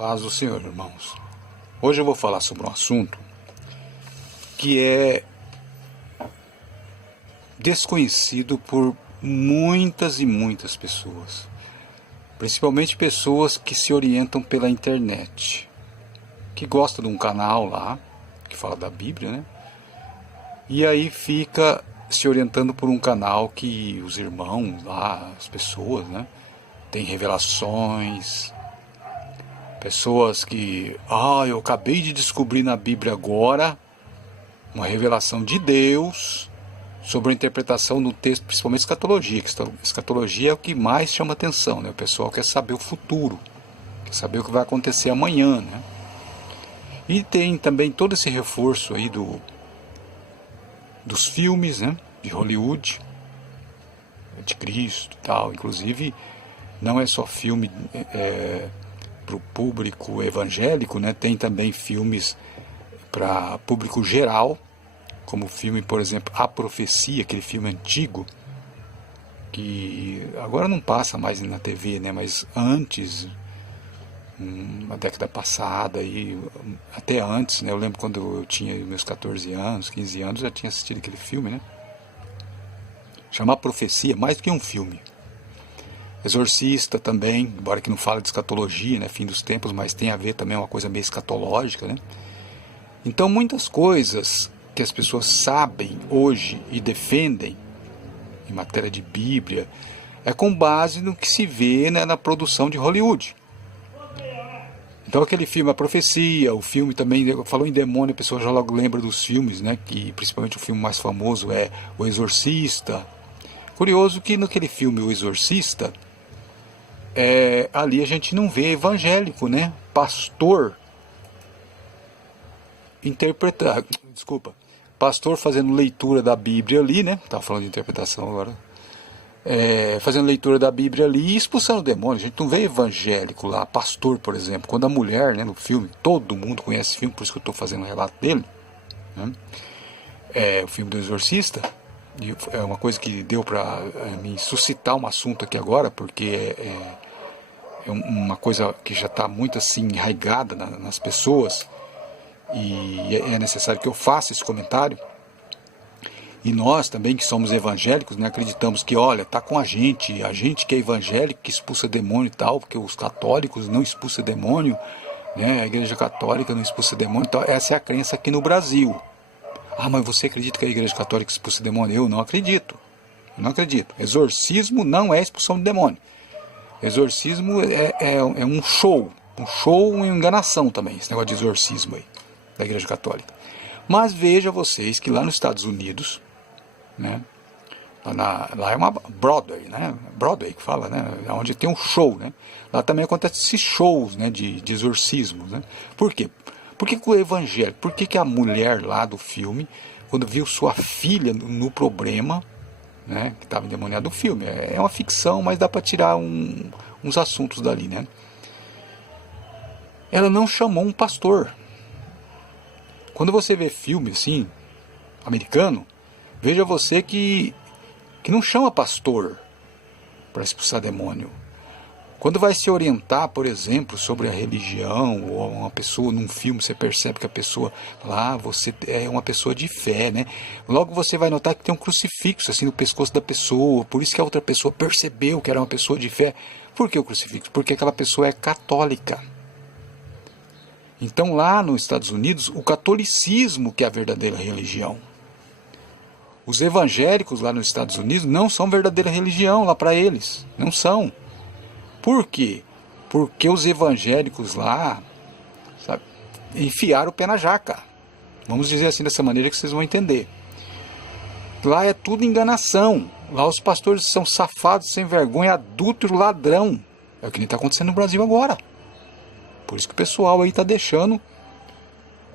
Paz do Senhor, irmãos. Hoje eu vou falar sobre um assunto que é desconhecido por muitas e muitas pessoas, principalmente pessoas que se orientam pela internet, que gostam de um canal lá que fala da Bíblia, né? E aí fica se orientando por um canal que os irmãos lá, as pessoas, né, tem revelações. Pessoas que, eu acabei de descobrir na Bíblia agora uma revelação de Deus sobre a interpretação do texto, principalmente escatologia. Escatologia é o que mais chama atenção, né? O pessoal quer saber o futuro, quer saber o que vai acontecer amanhã, né? E tem também todo esse reforço aí dos filmes, né, de Hollywood, de Cristo e tal. Inclusive, não é só filme para o público evangélico, né? Tem também filmes para público geral, como o filme, por exemplo, A Profecia, aquele filme antigo, que agora não passa mais na TV, né? Mas antes, na década passada, e até antes, né? Eu lembro quando eu tinha meus 14 anos, 15 anos, já tinha assistido aquele filme, né? Chama A Profecia, mais do que um filme. Exorcista também, embora que não fale de escatologia, né, fim dos tempos, mas tem a ver também uma coisa meio escatológica, né? Então muitas coisas que as pessoas sabem hoje e defendem em matéria de Bíblia é com base no que se vê, né, na produção de Hollywood. Então aquele filme A Profecia, o filme também, falou em demônio, a pessoa já logo lembra dos filmes, né, que principalmente o filme mais famoso é O Exorcista. Curioso que naquele filme O Exorcista, ali a gente não vê evangélico, né? Pastor pastor fazendo leitura da Bíblia ali, né? Estava falando de interpretação agora. Fazendo leitura da Bíblia ali e expulsando demônios. A gente não vê evangélico lá, pastor, por exemplo. Quando a mulher, né, no filme, todo mundo conhece o filme, por isso que eu estou fazendo um relato dele, né? O filme do Exorcista. E é uma coisa que deu para me suscitar um assunto aqui agora, porque é uma coisa que já está muito assim enraigada nas pessoas, e é necessário que eu faça esse comentário. E nós também, que somos evangélicos, né, acreditamos que, olha, está com a gente que é evangélico, que expulsa demônio e tal, porque os católicos não expulsam demônio, né, a igreja católica não expulsa demônio e tal. Essa é a crença aqui no Brasil. Mas você acredita que a igreja católica expulsa demônio? Eu não acredito. Exorcismo não é expulsão de demônio. Exorcismo é um show. Um show e uma enganação também, esse negócio de exorcismo aí, da igreja católica. Mas veja vocês que lá nos Estados Unidos, né, lá é uma Broadway, né? Broadway que fala, né? Onde tem um show, né? Lá também acontece esses shows, né, de exorcismos, né? Por quê? Por que o evangelho? Por que a mulher lá do filme, quando viu sua filha no problema, né, que estava endemoniado do filme, é uma ficção, mas dá para tirar uns assuntos dali, né? Ela não chamou um pastor. Quando você vê filme assim, americano, veja você que não chama pastor para expulsar demônio. Quando vai se orientar, por exemplo, sobre a religião, ou uma pessoa num filme, você percebe que a pessoa lá, você é uma pessoa de fé, né? Logo você vai notar que tem um crucifixo assim no pescoço da pessoa, por isso que a outra pessoa percebeu que era uma pessoa de fé. Por que o crucifixo? Porque aquela pessoa é católica. Então lá nos Estados Unidos, o catolicismo que é a verdadeira religião. Os evangélicos lá nos Estados Unidos não são verdadeira religião lá para eles, não são. Por quê? Porque os evangélicos lá, sabe, enfiaram o pé na jaca. Vamos dizer assim, dessa maneira que vocês vão entender. Lá é tudo enganação. Lá os pastores são safados, sem vergonha, adúltero, ladrão. É o que nem está acontecendo no Brasil agora. Por isso que o pessoal aí está deixando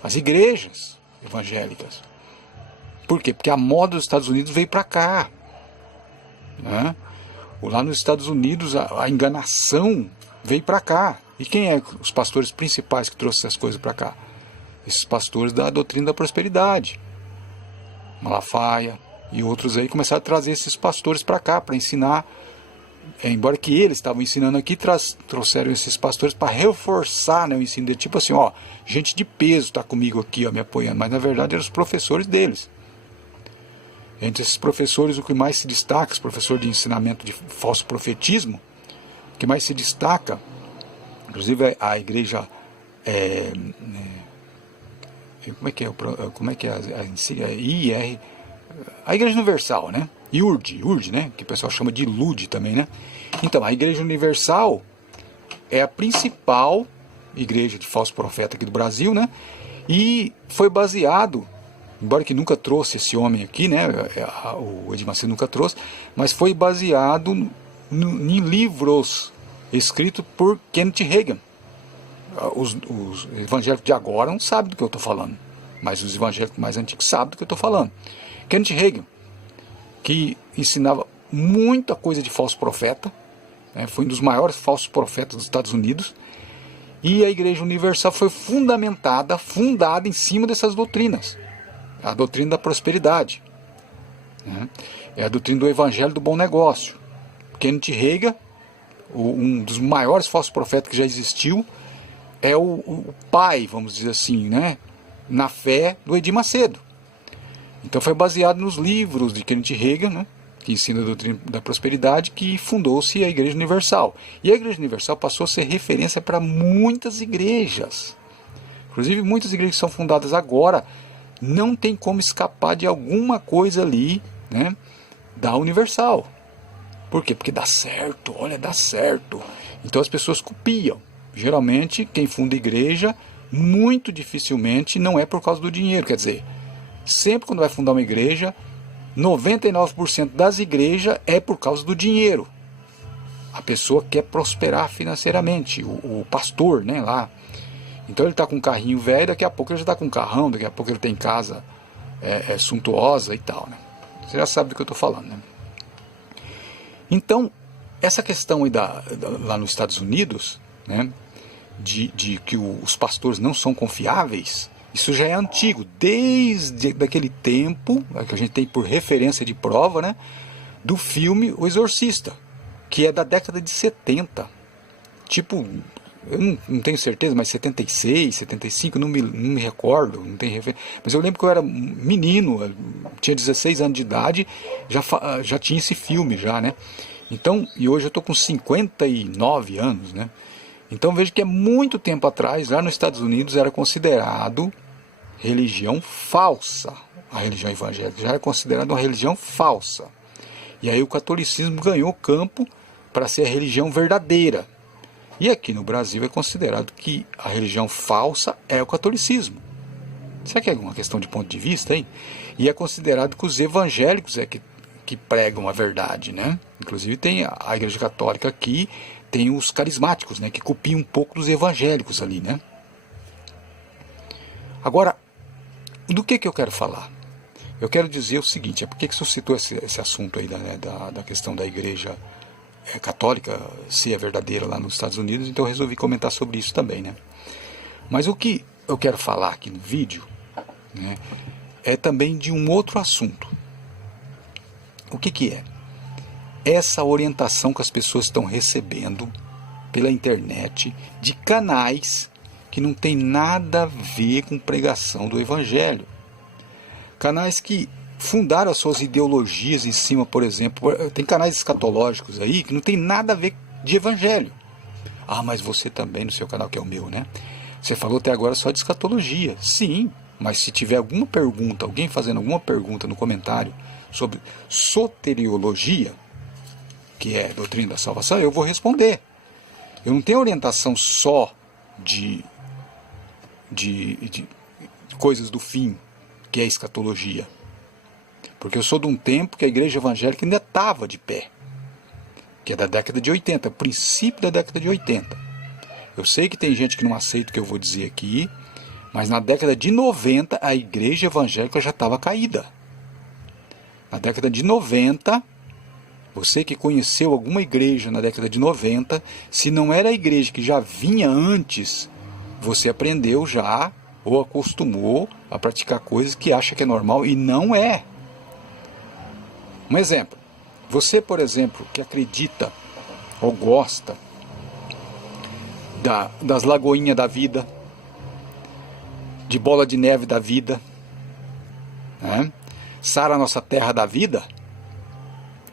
as igrejas evangélicas. Por quê? Porque a moda dos Estados Unidos veio para cá, né? Lá nos Estados Unidos a enganação veio para cá. E quem é os pastores principais que trouxeram essas coisas para cá? Esses pastores da doutrina da prosperidade. Malafaia e outros aí começaram a trazer esses pastores para cá para ensinar embora que eles estavam ensinando aqui, trouxeram esses pastores para reforçar, né, o ensino dele, tipo assim, ó, gente de peso está comigo aqui, ó, me apoiando, mas na verdade eram os professores deles. Entre esses professores, o que mais se destaca, os professores de ensinamento de falso profetismo, o que mais se destaca, inclusive a igreja, como é que é a IR, a Igreja Universal, né? IURD, né? Que o pessoal chama de LUD também, né? Então, a Igreja Universal é a principal igreja de falso profeta aqui do Brasil, né? E foi baseado, embora que nunca trouxe esse homem aqui, né? O Edir Macedo nunca trouxe, mas foi baseado em livros escritos por Kenneth Hagin. Os evangélicos de agora não sabem do que eu estou falando, mas os evangélicos mais antigos sabem do que eu estou falando. Kenneth Hagin, que ensinava muita coisa de falso profeta, né, foi um dos maiores falsos profetas dos Estados Unidos, e a Igreja Universal foi fundada em cima dessas doutrinas. A doutrina da prosperidade, né, é a doutrina do Evangelho do Bom Negócio. Kenneth Hagin, um dos maiores falsos profetas que já existiu, é o pai, vamos dizer assim, né, na fé do Edir Macedo. Então foi baseado nos livros de Kenneth Hagin, né, que ensina a doutrina da prosperidade, que fundou-se a Igreja Universal. E a Igreja Universal passou a ser referência para muitas igrejas. Inclusive muitas igrejas que são fundadas agora, não tem como escapar de alguma coisa ali, né, da Universal. Por quê? Porque dá certo, olha, dá certo. Então as pessoas copiam. Geralmente, quem funda igreja, muito dificilmente, não é por causa do dinheiro. Quer dizer, sempre quando vai fundar uma igreja, 99% das igrejas é por causa do dinheiro. A pessoa quer prosperar financeiramente, o pastor, né, lá. Então ele está com um carrinho velho, daqui a pouco ele já está com um carrão, daqui a pouco ele tem casa suntuosa e tal, né? Você já sabe do que eu estou falando, né? Então, essa questão aí lá nos Estados Unidos, né, de que os pastores não são confiáveis, isso já é antigo, desde daquele tempo, que a gente tem por referência de prova, né, do filme O Exorcista, que é da década de 70. Tipo, eu não tenho certeza, mas 76, 75, não me recordo, não tenho referência. Mas eu lembro que eu era menino, tinha 16 anos de idade, já tinha esse filme já, né? Então, e hoje eu estou com 59 anos, né? Então veja que é muito tempo atrás, lá nos Estados Unidos, era considerado religião falsa. A religião evangélica já era considerada uma religião falsa. E aí o catolicismo ganhou campo para ser a religião verdadeira. E aqui no Brasil é considerado que a religião falsa é o catolicismo. Será que é uma questão de ponto de vista, hein? E é considerado que os evangélicos é que pregam a verdade, né? Inclusive tem a Igreja Católica aqui, tem os carismáticos, né, que copiam um pouco dos evangélicos ali, né? Agora, do que eu quero falar? Eu quero dizer o seguinte, por que você citou esse assunto aí da questão da Igreja Católica se é verdadeira lá nos Estados Unidos, então eu resolvi comentar sobre isso também, né? Mas o que eu quero falar aqui no vídeo, né, é também de um outro assunto. O que é? Essa orientação que as pessoas estão recebendo pela internet de canais que não tem nada a ver com pregação do Evangelho. Canais que fundaram as suas ideologias em cima, por exemplo, tem canais escatológicos aí que não tem nada a ver de Evangelho. Ah, mas você também no seu canal, que é o meu, né? Você falou até agora só de escatologia. Sim, mas se tiver alguma pergunta, alguém fazendo alguma pergunta no comentário sobre soteriologia, que é a doutrina da salvação, eu vou responder. Eu não tenho orientação só de coisas do fim, que é a escatologia. Porque eu sou de um tempo que a igreja evangélica ainda estava de pé, que é da década de 80, princípio da década de 80. Eu sei que tem gente que não aceita o que eu vou dizer aqui, mas na década de 90 a igreja evangélica já estava caída. Na década de 90, você que conheceu alguma igreja na década de 90, se não era a igreja que já vinha antes, você aprendeu já ou acostumou a praticar coisas que acha que é normal e não é. Um exemplo, você, por exemplo, que acredita ou gosta das lagoinhas da vida, de bola de neve da vida, né? Sara Nossa Terra da vida,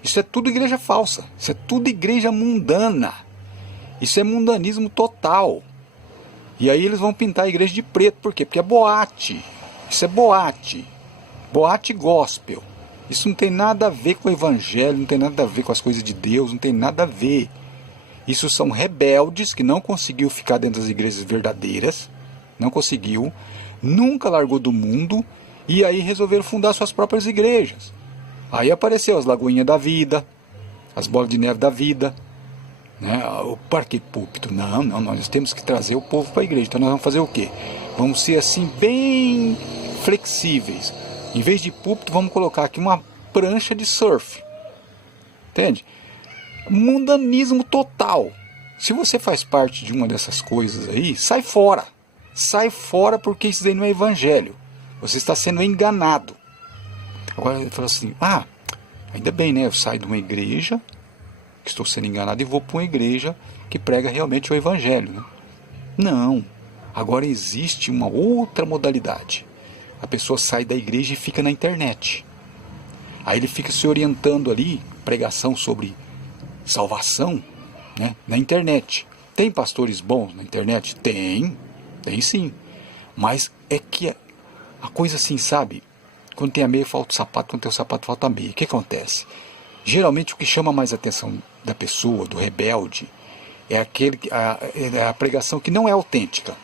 isso é tudo igreja falsa, isso é tudo igreja mundana, isso é mundanismo total. E aí eles vão pintar a igreja de preto, por quê? Porque é boate, isso é boate gospel, isso não tem nada a ver com o evangelho, não tem nada a ver com as coisas de Deus, não tem nada a ver. Isso são rebeldes que não conseguiu ficar dentro das igrejas verdadeiras, não conseguiu, nunca largou do mundo, e aí resolveram fundar suas próprias igrejas. Aí apareceu as lagoinhas da vida, as bolas de neve da vida, né? O parque púlpito. Não, nós temos que trazer o povo para a igreja. Então nós vamos fazer o quê? Vamos ser assim bem flexíveis. Em vez de púlpito, vamos colocar aqui uma prancha de surf. Entende? Mundanismo total. Se você faz parte de uma dessas coisas aí, sai fora. Sai fora, porque isso daí não é evangelho. Você está sendo enganado. Agora ele fala assim, ainda bem, né? Eu saio de uma igreja, que estou sendo enganado, e vou para uma igreja que prega realmente o evangelho, né? Não. Agora existe uma outra modalidade. A pessoa sai da igreja e fica na internet. Aí ele fica se orientando ali, pregação sobre salvação, né, na internet. Tem pastores bons na internet? Tem sim. Mas é que a coisa assim, sabe? Quando tem a meia, falta o sapato. Quando tem o sapato, falta a meia. O que acontece? Geralmente o que chama mais a atenção da pessoa, do rebelde, é a pregação que não é autêntica.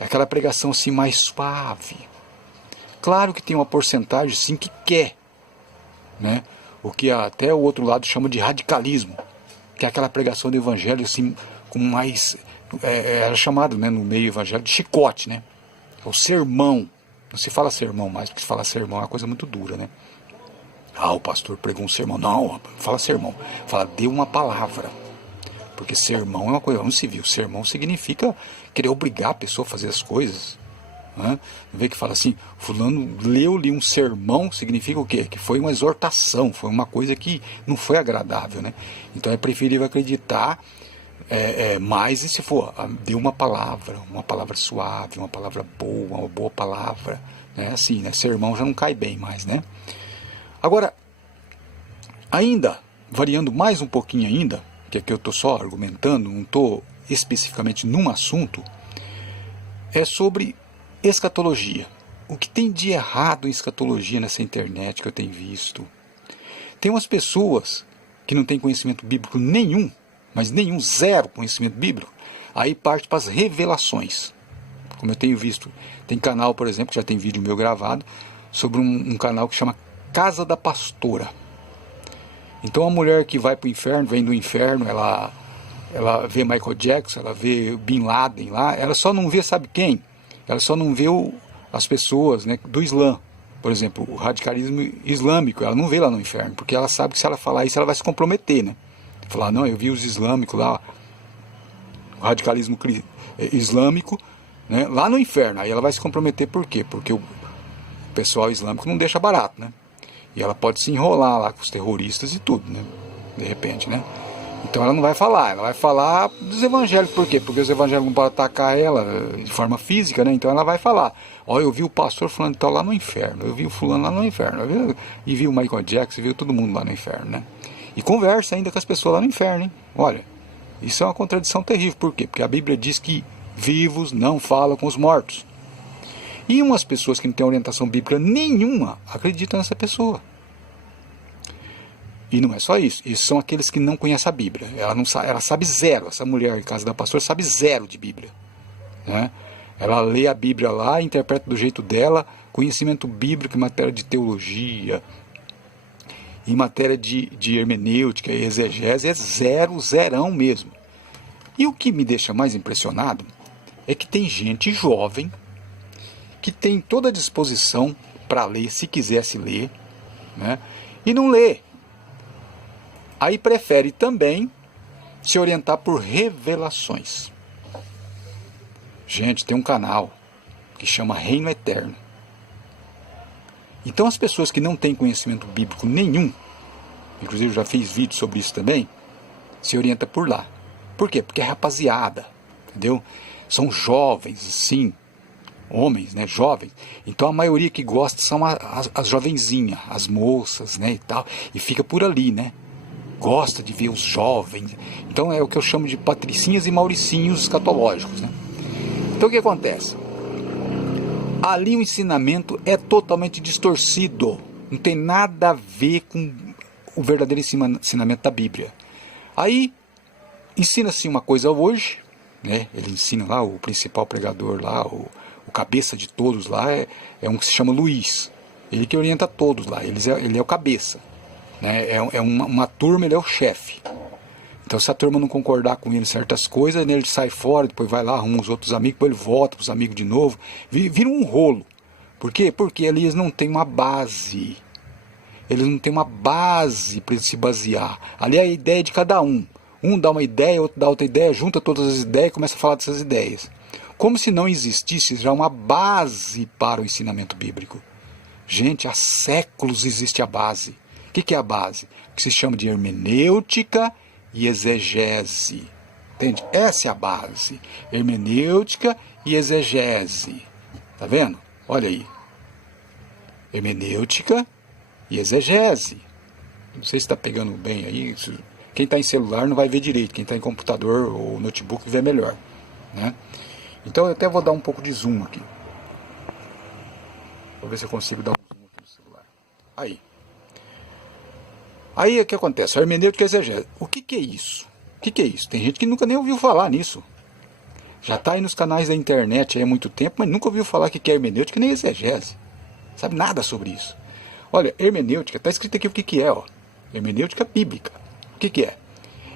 É aquela pregação assim mais suave. Claro que tem uma porcentagem sim que quer, né? O que até o outro lado chama de radicalismo, que é aquela pregação do evangelho assim, com mais, era chamado, né, no meio evangélico de chicote, né? É o sermão. Não se fala sermão mais, porque se fala sermão é uma coisa muito dura, né? O pastor pregou um sermão. Não fala sermão. Fala, deu uma palavra. Porque sermão é uma coisa, não se viu. Sermão significa querer obrigar a pessoa a fazer as coisas. Não vê que fala assim, fulano leu-lhe um sermão, significa o quê? Que foi uma exortação, foi uma coisa que não foi agradável, né? Então é preferível acreditar mais e se for, deu uma palavra suave, uma palavra boa, uma boa palavra, né? Assim, né? Sermão já não cai bem mais, né? Agora, ainda, variando mais um pouquinho ainda, que aqui eu estou só argumentando, não estou especificamente num assunto, é sobre escatologia. O que tem de errado em escatologia nessa internet que eu tenho visto? Tem umas pessoas que não têm conhecimento bíblico nenhum, mas nenhum, zero conhecimento bíblico, aí parte para as revelações. Como eu tenho visto, tem canal, por exemplo, que já tem vídeo meu gravado, sobre um canal que chama Casa da Pastora. Então a mulher que vai para o inferno, vem do inferno, ela vê Michael Jackson, ela vê Bin Laden lá, ela só não vê, sabe quem? Ela só não vê as pessoas, né, do Islã. Por exemplo, o radicalismo islâmico, ela não vê lá no inferno, porque ela sabe que se ela falar isso, ela vai se comprometer, né? Falar, não, eu vi os islâmicos lá, o radicalismo islâmico, né, lá no inferno. Aí ela vai se comprometer, por quê? Porque o pessoal islâmico não deixa barato, né? E ela pode se enrolar lá com os terroristas e tudo, né? De repente, né? Então ela não vai falar, ela vai falar dos evangélicos. Por quê? Porque os evangélicos não podem atacar ela de forma física, né? Então ela vai falar, eu vi o pastor fulano de tal lá no inferno, eu vi o fulano lá no inferno, e vi o Michael Jackson, viu todo mundo lá no inferno, né? E conversa ainda com as pessoas lá no inferno, hein? Olha, isso é uma contradição terrível. Por quê? Porque a Bíblia diz que vivos não falam com os mortos. E umas pessoas que não têm orientação bíblica nenhuma acreditam nessa pessoa. E não é só isso. Isso são aqueles que não conhecem a Bíblia. Ela sabe zero. Essa mulher em casa da pastora sabe zero de Bíblia, né? Ela lê a Bíblia lá, interpreta do jeito dela. Conhecimento bíblico em matéria de teologia, em matéria de hermenêutica e exegese, é zero, zerão mesmo. E o que me deixa mais impressionado é que tem gente jovem que tem toda a disposição para ler, se quisesse ler, né? E não lê. Aí prefere também se orientar por revelações. Gente, tem um canal que chama Reino Eterno. Então as pessoas que não têm conhecimento bíblico nenhum, inclusive eu já fiz vídeo sobre isso também, se orienta por lá. Por quê? Porque é rapaziada, entendeu? São jovens, assim, homens, né, jovens. Então a maioria que gosta são as jovenzinhas, as moças, né, e tal, e fica por ali, né? Gosta de ver os jovens. Então é o que eu chamo de patricinhas e mauricinhos escatológicos, né? Então o que acontece? Ali o ensinamento é totalmente distorcido. Não tem nada a ver com o verdadeiro ensinamento da Bíblia. Aí ensina-se uma coisa hoje, né? Ele ensina lá, o principal pregador lá, o cabeça de todos lá, é um que se chama Luiz. Ele que orienta todos lá, ele é o cabeça, né? É uma turma, ele é o chefe. Então se a turma não concordar com ele em certas coisas, ele sai fora, depois vai lá, arruma os outros amigos, depois ele volta para os amigos de novo, vira um rolo. Por quê? Porque ali eles não têm uma base. Eles não têm uma base para se basear. Ali é a ideia de cada um. Um dá uma ideia, outro dá outra ideia, junta todas as ideias e começa a falar dessas ideias. Como se não existisse já uma base para o ensinamento bíblico. Gente, há séculos existe a base. O que é a base? O que se chama de hermenêutica e exegese. Entende? Essa é a base. Hermenêutica e exegese. Tá vendo? Olha aí. Hermenêutica e exegese. Não sei se está pegando bem aí. Quem está em celular não vai ver direito. Quem está em computador ou notebook vê melhor, né? Então eu até vou dar um pouco de zoom aqui. Vou ver se eu consigo dar um zoom aqui no celular. Aí o que acontece? A hermenêutica e exegese. O que é isso? O que é isso? Tem gente que nunca nem ouviu falar nisso. Já está aí nos canais da internet há muito tempo, mas nunca ouviu falar que é hermenêutica nem exegese. Sabe nada sobre isso. Olha, hermenêutica, está escrito aqui o que é, ó. Hermenêutica bíblica. O que é?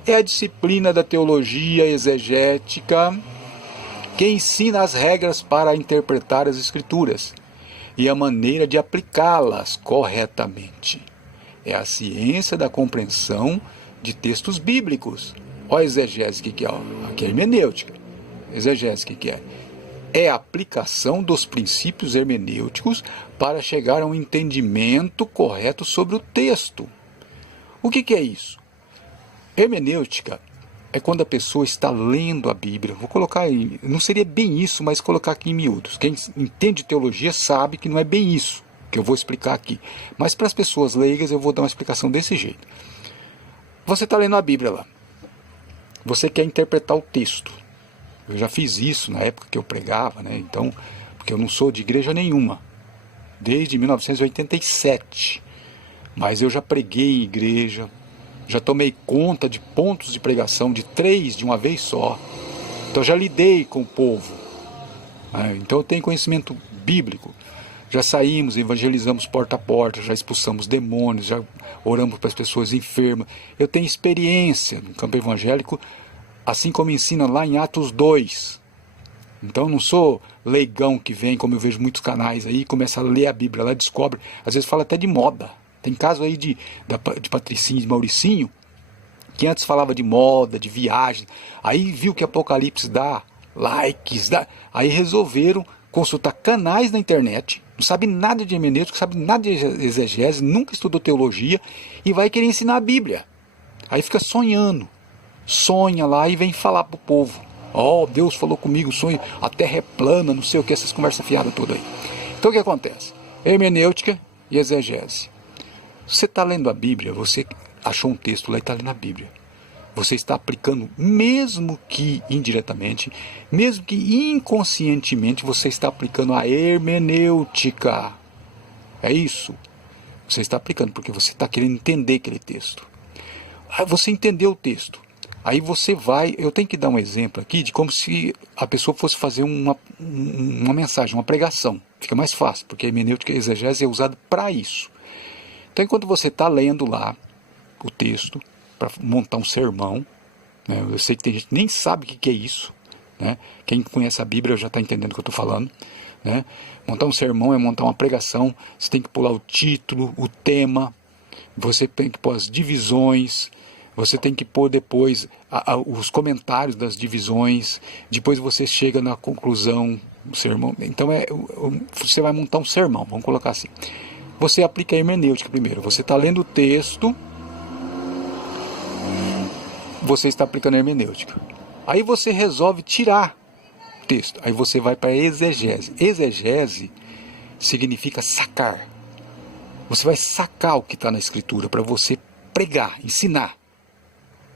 É a disciplina da teologia exegética que ensina as regras para interpretar as escrituras e a maneira de aplicá-las corretamente. É a ciência da compreensão de textos bíblicos. Ó, exegese, o que é? Aqui é hermenêutica. Exegese, o que é? É a aplicação dos princípios hermenêuticos para chegar a um entendimento correto sobre o texto. O que é isso? Hermenêutica é quando a pessoa está lendo a Bíblia. Vou colocar aí, não seria bem isso, mas colocar aqui em miúdos. Quem entende teologia sabe que não é bem isso que eu vou explicar aqui. Mas para as pessoas leigas eu vou dar uma explicação desse jeito. Você está lendo a Bíblia lá. Você quer interpretar o texto. Eu já fiz isso na época que eu pregava, né? Então, porque eu não sou de igreja nenhuma. Desde 1987. Mas eu já preguei em igreja. Já tomei conta de pontos de pregação de 3 de uma vez só. Então já lidei com o povo. Então eu tenho conhecimento bíblico. Já saímos, evangelizamos porta a porta, já expulsamos demônios, já oramos para as pessoas enfermas. Eu tenho experiência no campo evangélico, assim como ensina lá em Atos 2. Então eu não sou leigão que vem, como eu vejo muitos canais aí, começa a ler a Bíblia lá, descobre, às vezes fala até de moda. Tem caso aí de Patricinho e de Mauricinho, que antes falava de moda, de viagem, aí viu que Apocalipse dá likes, aí resolveram consultar canais na internet, não sabe nada de hermenêutica, não sabe nada de exegese, nunca estudou teologia e vai querer ensinar a Bíblia. Aí fica sonhando, sonha lá e vem falar pro povo. Ó, Deus falou comigo, sonho, a terra é plana, não sei o que, essas conversas fiadas todas aí. Então o que acontece? Hermenêutica e exegese. Você está lendo a Bíblia, você achou um texto lá e está lendo a Bíblia. Você está aplicando, mesmo que indiretamente, mesmo que inconscientemente, você está aplicando a hermenêutica. É isso. Você está aplicando, porque você está querendo entender aquele texto. Aí você entendeu o texto. Aí você vai... Eu tenho que dar um exemplo aqui de como se a pessoa fosse fazer uma mensagem, uma pregação. Fica mais fácil, porque a hermenêutica e a exegese é usada para isso. Então, enquanto você está lendo lá o texto, para montar um sermão, né? Eu sei que tem gente que nem sabe o que é isso, né? Quem conhece a Bíblia já está entendendo o que eu estou falando, né? Montar um sermão é montar uma pregação, você tem que pular o título, o tema, você tem que pôr as divisões, você tem que pôr depois os comentários das divisões, depois você chega na conclusão do sermão. Então você vai montar um sermão, vamos colocar assim. Você aplica a hermenêutica primeiro, você está lendo o texto, você está aplicando a hermenêutica. Aí você resolve tirar o texto. Aí você vai para a exegese. Exegese significa sacar. Você vai sacar o que está na Escritura para você pregar, ensinar.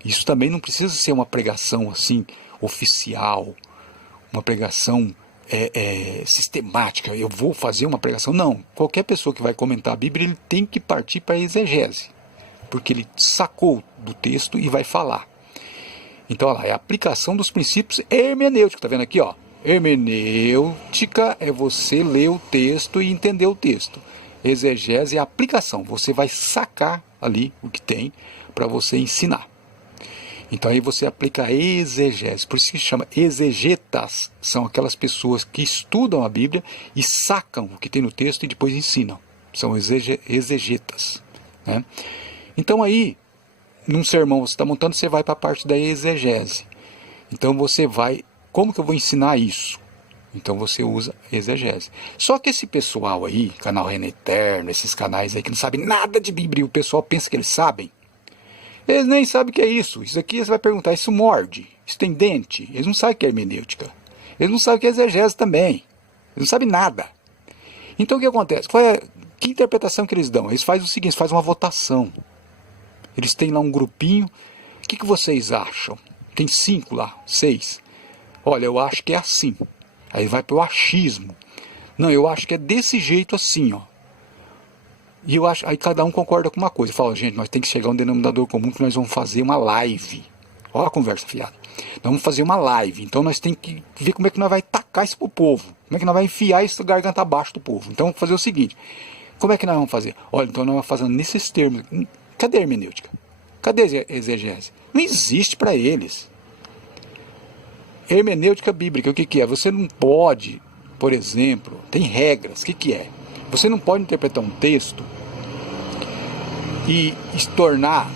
Isso também não precisa ser uma pregação assim, oficial, uma pregação sistemática. Eu vou fazer uma pregação. Não. Qualquer pessoa que vai comentar a Bíblia, ele tem que partir para a exegese. Porque ele sacou do texto e vai falar. Então, olha lá, é a aplicação dos princípios hermenêuticos. Está vendo aqui, ó? Hermenêutica é você ler o texto e entender o texto. Exegese é a aplicação. Você vai sacar ali o que tem para você ensinar. Então aí você aplica a exegese. Por isso que chama exegetas. São aquelas pessoas que estudam a Bíblia e sacam o que tem no texto e depois ensinam. São exegetas, né? Então aí, num sermão você está montando, você vai para a parte da exegese. Então você vai... Como que eu vou ensinar isso? Então você usa exegese. Só que esse pessoal aí, canal Reino Eterno, esses canais aí que não sabem nada de Bíblia, e o pessoal pensa que eles sabem. Eles nem sabem o que é isso. Isso aqui você vai perguntar, isso morde? Isso tem dente? Eles não sabem o que é hermenêutica. Eles não sabem o que é exegese também. Eles não sabem nada. Então o que acontece? Que interpretação que eles dão? Eles fazem o seguinte, eles fazem uma votação. Eles têm lá um grupinho. O que vocês acham? Tem 5 lá, 6. Olha, eu acho que é assim. Aí vai para o achismo. Não, eu acho que é desse jeito assim, ó. E eu acho, aí cada um concorda com uma coisa. Fala, gente, nós temos que chegar a um denominador comum que nós vamos fazer uma live. Olha a conversa, fiada. Nós vamos fazer uma live. Então nós temos que ver como é que nós vamos tacar isso pro povo. Como é que nós vamos enfiar isso garganta abaixo do povo. Então vamos fazer o seguinte. Como é que nós vamos fazer? Olha, então nós vamos fazer nesses termos. Cadê a hermenêutica? Cadê a exegese? Não existe para eles. Hermenêutica bíblica, o que é? Você não pode, por exemplo, tem regras. O que é? Você não pode interpretar um texto e tornar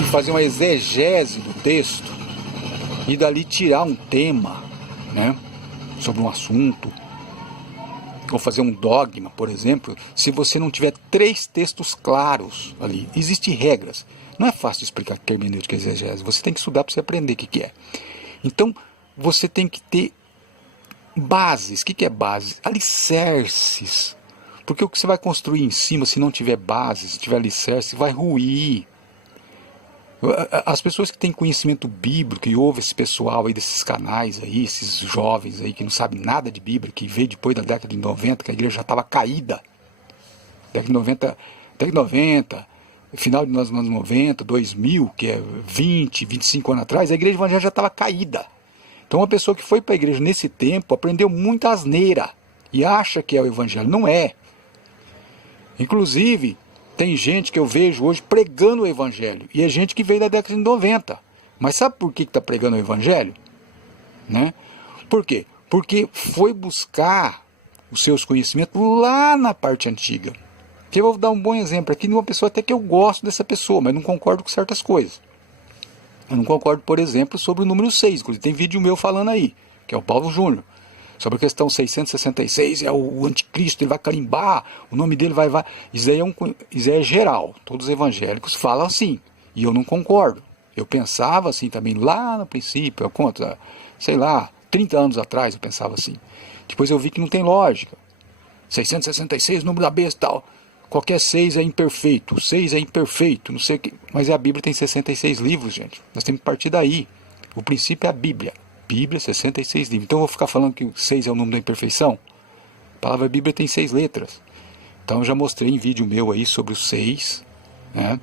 e fazer uma exegese do texto e dali tirar um tema, né, sobre um assunto, ou fazer um dogma, por exemplo, se você não tiver 3 textos claros ali. Existem regras. Não é fácil de explicar o que é hermenêutica e exegese. Você tem que estudar para você aprender o que é. Então, você tem que ter bases. O que é bases? Alicerces. Porque o que você vai construir em cima, se não tiver bases, se tiver alicerce, vai ruir. As pessoas que têm conhecimento bíblico e ouvem esse pessoal aí desses canais aí, esses jovens aí que não sabem nada de Bíblia, que veio depois da década de 90, que a igreja já estava caída. Década de 90, final dos anos 90, 2000, que é 20, 25 anos atrás, a igreja evangélica já estava caída. Então uma pessoa que foi para a igreja nesse tempo aprendeu muita asneira e acha que é o evangelho. Não é. Inclusive, tem gente que eu vejo hoje pregando o evangelho. E é gente que veio da década de 90. Mas sabe por que está pregando o evangelho? Né? Por quê? Porque foi buscar os seus conhecimentos lá na parte antiga. Que eu vou dar um bom exemplo aqui de uma pessoa até que eu gosto dessa pessoa, mas não concordo com certas coisas. Eu não concordo, por exemplo, sobre o número 6. Inclusive tem vídeo meu falando aí, que é o Paulo Júnior. Sobre a questão 666, é o anticristo, ele vai carimbar, o nome dele vai... Isso aí é geral, todos os evangélicos falam assim, e eu não concordo. Eu pensava assim também lá no princípio, eu conto, sei lá, 30 anos atrás eu pensava assim. Depois eu vi que não tem lógica. 666, número da besta e tal. Qualquer 6 é imperfeito, 6 é imperfeito, não sei o que. Mas a Bíblia tem 66 livros, gente. Nós temos que partir daí. O princípio é a Bíblia. Bíblia, 66 livros. Então eu vou ficar falando que o 6 é o número da imperfeição? A palavra Bíblia tem 6 letras. Então eu já mostrei em vídeo meu aí sobre o 6, né?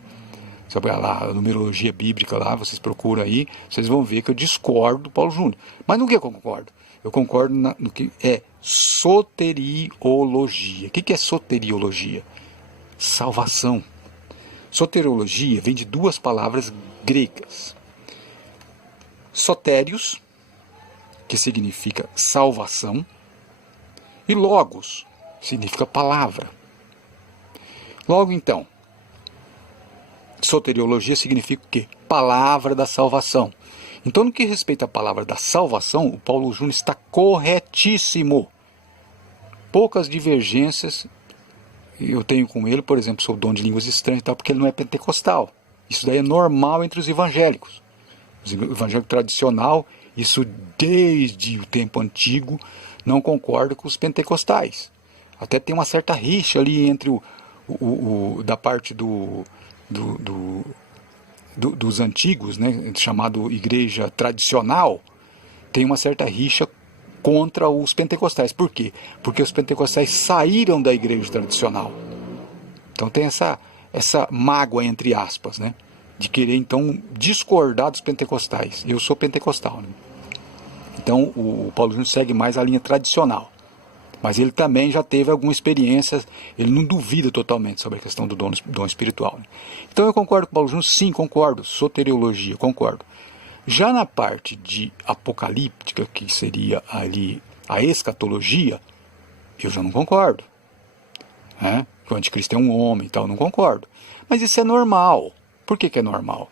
Sobre a numerologia bíblica lá, vocês procuram aí, vocês vão ver que eu discordo do Paulo Júnior. Mas no que eu concordo? Eu concordo no que é soteriologia. O que é soteriologia? Salvação. Soteriologia vem de 2 palavras gregas. Sotérios, que significa salvação, e logos, significa palavra. Logo então, soteriologia significa o quê? Palavra da salvação. Então, no que respeita à palavra da salvação, o Paulo Júnior está corretíssimo. Poucas divergências eu tenho com ele, por exemplo, sobre o dom de línguas estranhas e tal, porque ele não é pentecostal. Isso daí é normal entre os evangélicos. O evangélico tradicional, isso desde o tempo antigo, não concorda com os pentecostais. Até tem uma certa rixa ali entre da parte dos antigos, né, chamado igreja tradicional, tem uma certa rixa contra os pentecostais. Por quê? Porque os pentecostais saíram da igreja tradicional. Então tem essa mágoa, entre aspas, né, de querer então discordar dos pentecostais. Eu sou pentecostal, né? Então o Paulo Júnior segue mais a linha tradicional. Mas ele também já teve alguma experiência, ele não duvida totalmente sobre a questão do dom espiritual. Né? Então eu concordo com o Paulo Júnior, sim, concordo, soteriologia, concordo. Já na parte de apocalíptica, que seria ali a escatologia, eu já não concordo. Né? Que o anticristo é um homem e tal, não concordo. Mas isso é normal. Por que é normal?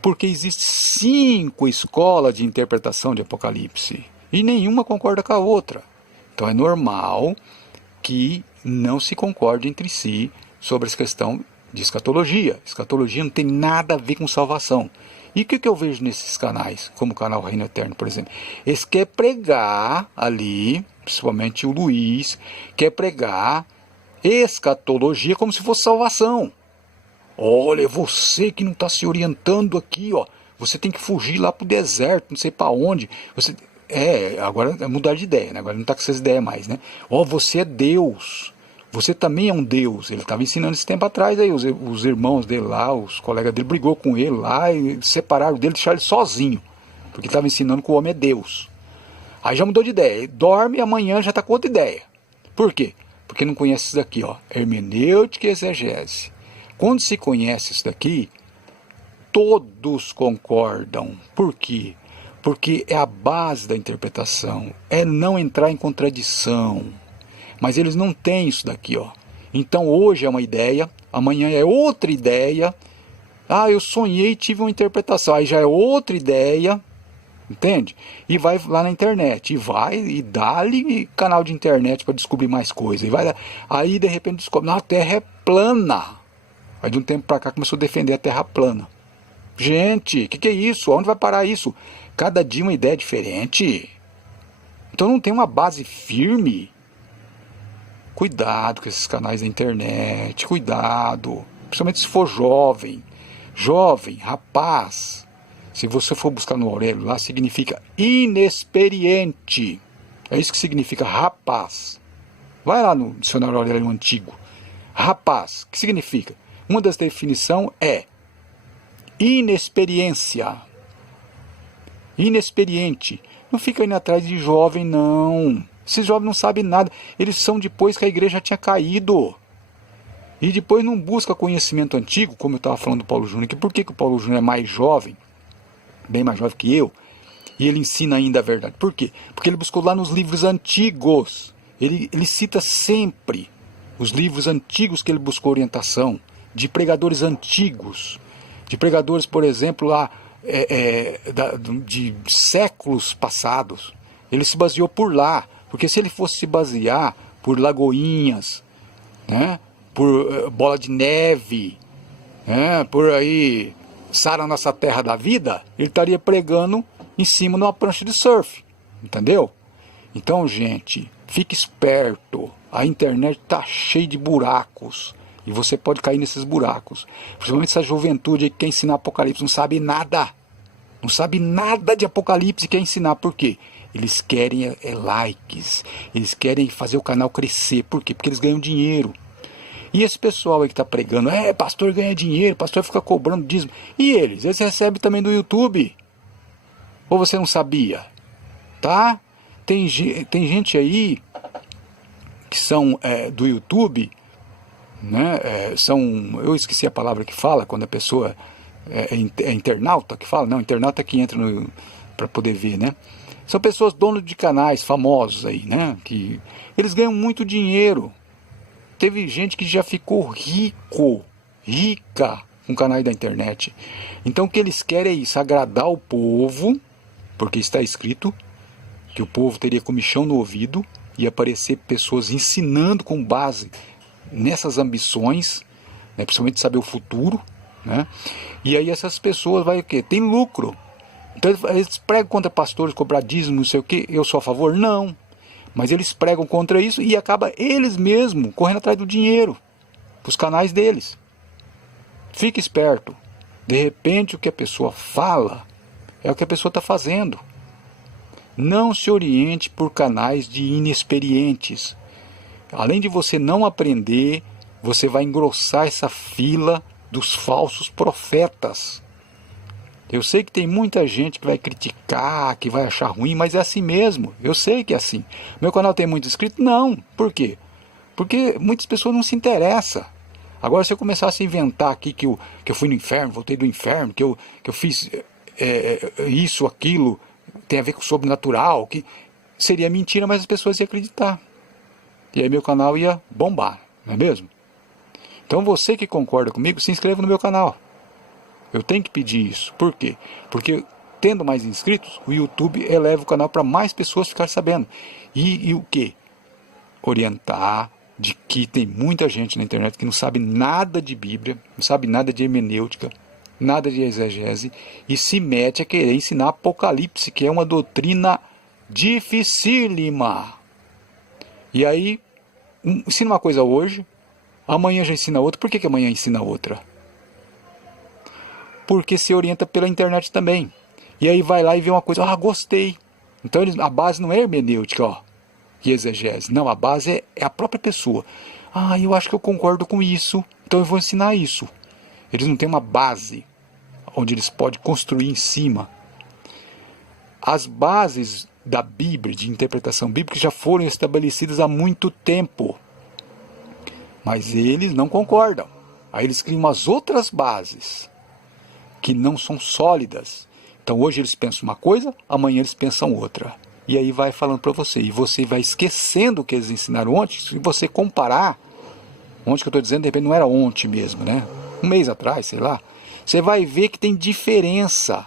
Porque existem 5 escolas de interpretação de Apocalipse e nenhuma concorda com a outra. Então é normal que não se concorde entre si sobre essa questão de escatologia. Escatologia não tem nada a ver com salvação. E o que eu vejo nesses canais, como o canal Reino Eterno, por exemplo? Eles querem pregar ali, principalmente o Luiz, quer pregar escatologia como se fosse salvação. Olha, você que não está se orientando aqui, ó, você tem que fugir lá para o deserto, não sei para onde. Agora é mudar de ideia, né? Agora não está com essas ideias mais, né? Você é Deus, você também é um Deus. Ele estava ensinando esse tempo atrás, aí os irmãos dele lá, os colegas dele, brigou com ele lá e separaram dele, deixaram ele sozinho, porque estava ensinando que o homem é Deus. Aí já mudou de ideia, dorme e amanhã já está com outra ideia. Por quê? Porque não conhece isso daqui, ó, hermenêutica e exegese. Quando se conhece isso daqui, todos concordam. Por quê? Porque é a base da interpretação, é não entrar em contradição. Mas eles não têm isso daqui, ó. Então hoje é uma ideia, amanhã é outra ideia. Eu sonhei e tive uma interpretação, aí já é outra ideia, entende? E vai lá na internet, e dá-lhe canal de internet para descobrir mais coisas. Aí de repente descobre, a Terra é plana. Aí de um tempo para cá começou a defender a Terra plana. Gente, o que é isso? Onde vai parar isso? Cada dia uma ideia diferente. Então não tem uma base firme. Cuidado com esses canais da internet. Cuidado. Principalmente se for jovem. Jovem, rapaz. Se você for buscar no Aurélio lá, significa inexperiente. É isso que significa rapaz. Vai lá no dicionário Aurélio antigo. Rapaz, o que significa? Uma das definições é inexperiência. Inexperiente. Não fica indo atrás de jovem, não. Esses jovens não sabem nada. Eles são depois que a igreja tinha caído. E depois não busca conhecimento antigo, como eu estava falando do Paulo Júnior. Por que o Paulo Júnior é mais jovem, bem mais jovem que eu, e ele ensina ainda a verdade? Por quê? Porque ele buscou lá nos livros antigos. Ele cita sempre os livros antigos que ele buscou orientação, de pregadores antigos, de pregadores, por exemplo, lá de séculos passados. Ele se baseou por lá, porque se ele fosse se basear por Lagoinhas, né, por Bola de Neve, né, por aí Sara Nossa Terra da Vida, ele estaria pregando em cima de uma prancha de surf, entendeu? Então, gente, fique esperto, a internet está cheia de buracos, e você pode cair nesses buracos. Principalmente essa juventude aí que quer ensinar Apocalipse, não sabe nada. Não sabe nada de Apocalipse e quer ensinar. Por quê? Eles querem likes. Eles querem fazer o canal crescer. Por quê? Porque eles ganham dinheiro. E esse pessoal aí que está pregando, pastor ganha dinheiro, pastor fica cobrando dízimo. E eles? Eles recebem também do YouTube. Ou você não sabia? Tá? Tem gente aí que são do YouTube, né? Eu esqueci a palavra que fala quando a pessoa é internauta que fala, não, internauta que entra para poder ver, né? São pessoas donos de canais famosos aí, né? Que eles ganham muito dinheiro. Teve gente que já ficou rica com canais da internet. Então o que eles querem é isso, agradar o povo, porque está escrito que o povo teria comichão no ouvido e aparecer pessoas ensinando com base nessas ambições, né, principalmente saber o futuro, né? E aí essas pessoas vai o quê? Tem lucro. Então eles pregam contra pastores, cobrar dízimo, não sei o que, eu sou a favor? Não. Mas eles pregam contra isso e acaba eles mesmos correndo atrás do dinheiro, para os canais deles. Fique esperto. De repente o que a pessoa fala é o que a pessoa está fazendo. Não se oriente por canais de inexperientes. Além de você não aprender, você vai engrossar essa fila dos falsos profetas. Eu sei que tem muita gente que vai criticar, que vai achar ruim, mas é assim mesmo. Eu sei que é assim. Meu canal tem muito inscrito? Não. Por quê? Porque muitas pessoas não se interessam. Agora, se eu começasse a inventar aqui que eu fui no inferno, voltei do inferno, que eu fiz isso, aquilo, tem a ver com o sobrenatural, que seria mentira, mas as pessoas iam acreditar. E aí meu canal ia bombar, não é mesmo? Então você que concorda comigo, se inscreva no meu canal. Eu tenho que pedir isso. Por quê? Porque tendo mais inscritos, o YouTube eleva o canal para mais pessoas ficarem sabendo. E o quê? Orientar de que tem muita gente na internet que não sabe nada de Bíblia, não sabe nada de hermenêutica, nada de exegese, e se mete a querer ensinar Apocalipse, que é uma doutrina dificílima. E aí, ensina uma coisa hoje, amanhã já ensina outra. Por que amanhã ensina outra? Porque se orienta pela internet também. E aí vai lá e vê uma coisa, gostei. Então a base não é hermenêutica, e exegese. Não, a base é a própria pessoa. Eu acho que eu concordo com isso, então eu vou ensinar isso. Eles não têm uma base onde eles podem construir em cima. As bases da Bíblia, de interpretação bíblica, já foram estabelecidas há muito tempo. Mas eles não concordam. Aí eles criam umas outras bases que não são sólidas. Então hoje eles pensam uma coisa, amanhã eles pensam outra. E aí vai falando para você. E você vai esquecendo o que eles ensinaram ontem. Se você comparar, ontem que eu estou dizendo, de repente não era ontem mesmo, né? Um mês atrás, sei lá. Você vai ver que tem diferença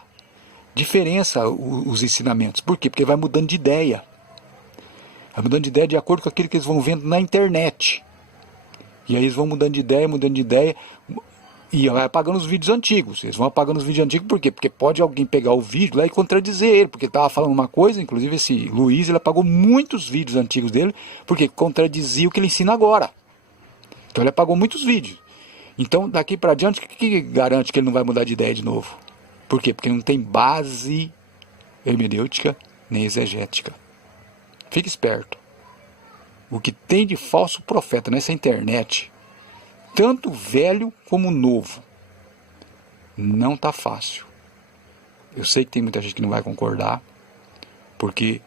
os ensinamentos. Por quê? Porque vai mudando de ideia. Vai mudando de ideia de acordo com aquilo que eles vão vendo na internet. E aí eles vão mudando de ideia, e vai apagando os vídeos antigos. Eles vão apagando os vídeos antigos por quê? Porque pode alguém pegar o vídeo lá e contradizer ele, porque ele estava falando uma coisa, inclusive esse Luiz, ele apagou muitos vídeos antigos dele, porque contradizia o que ele ensina agora. Então ele apagou muitos vídeos. Então daqui para adiante, o que garante que ele não vai mudar de ideia de novo? Por quê? Porque não tem base hermenêutica nem exegética. Fique esperto. O que tem de falso profeta nessa internet, tanto velho como novo, não está fácil. Eu sei que tem muita gente que não vai concordar, porque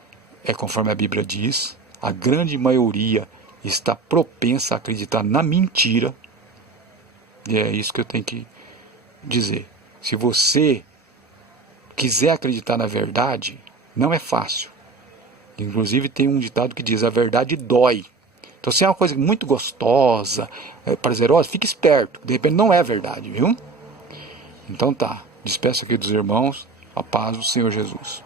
é conforme a Bíblia diz, a grande maioria está propensa a acreditar na mentira, e é isso que eu tenho que dizer. Se você quiser acreditar na verdade, não é fácil. Inclusive tem um ditado que diz, a verdade dói. Então se é uma coisa muito gostosa, prazerosa, fique esperto. De repente não é verdade, viu? Então tá, despeço aqui dos irmãos, a paz do Senhor Jesus.